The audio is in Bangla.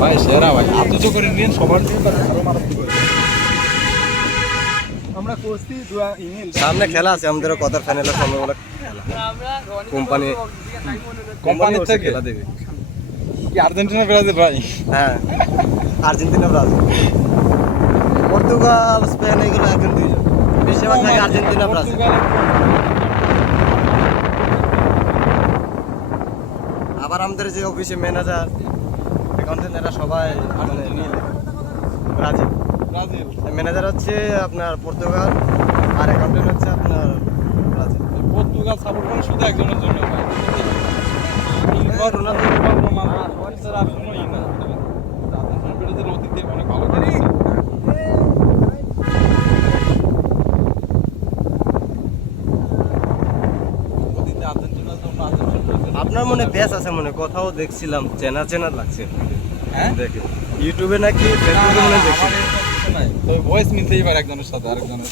ভাই সেরা ভাই আতুজ করে নিন সবার আরো মারাত্মক করে। আমরা কোস্তি দুয়া ইমেল সামনে খেলা আছে আমাদের কোয়ার্টার ফাইনালের সম্ভাবনা কোম্পানি কোম্পানি থেকে খেলা দেবে। কি আর্জেন্টিনা ব্রাজিল ভাই? হ্যাঁ আর্জেন্টিনা ব্রাজিল পর্তুগাল স্পেন এগুলো একজন দুইজন বেশিরভাগ থাকে আর্জেন্টিনা ব্রাজিল। আবার আমাদের যে অফিসে ম্যানেজার অ্যাকাউন্টেন্ট এরা সবাই মানে মিলে ব্রাজিল। ব্রাজিল ম্যানেজার হচ্ছে আপনার পর্তুগাল আর অ্যাকাউন্টেন্ট হচ্ছে আপনার ব্রাজিল। পর্তুগাল সাপোর্ট করে শুধু একজনের জন্য ভাই। রোনালদো স্যার আর কোনো ই না। আর্জেন্টিনা ব্রাজিল অতীতে অনেক ভালো খেলেছে। অতীতে আর্জেন্টিনার জন্য আপনার মনে প্যাচ আছে মনে কোথাও দেখছিলাম চেনা চেনা লাগছে হ্যাঁ দেখে ইউটিউবে নাকি ফেসবুকে মনে দেখছি। তো ভয়েস মিলতেই পারে একজনের সাথে আরেকজনের।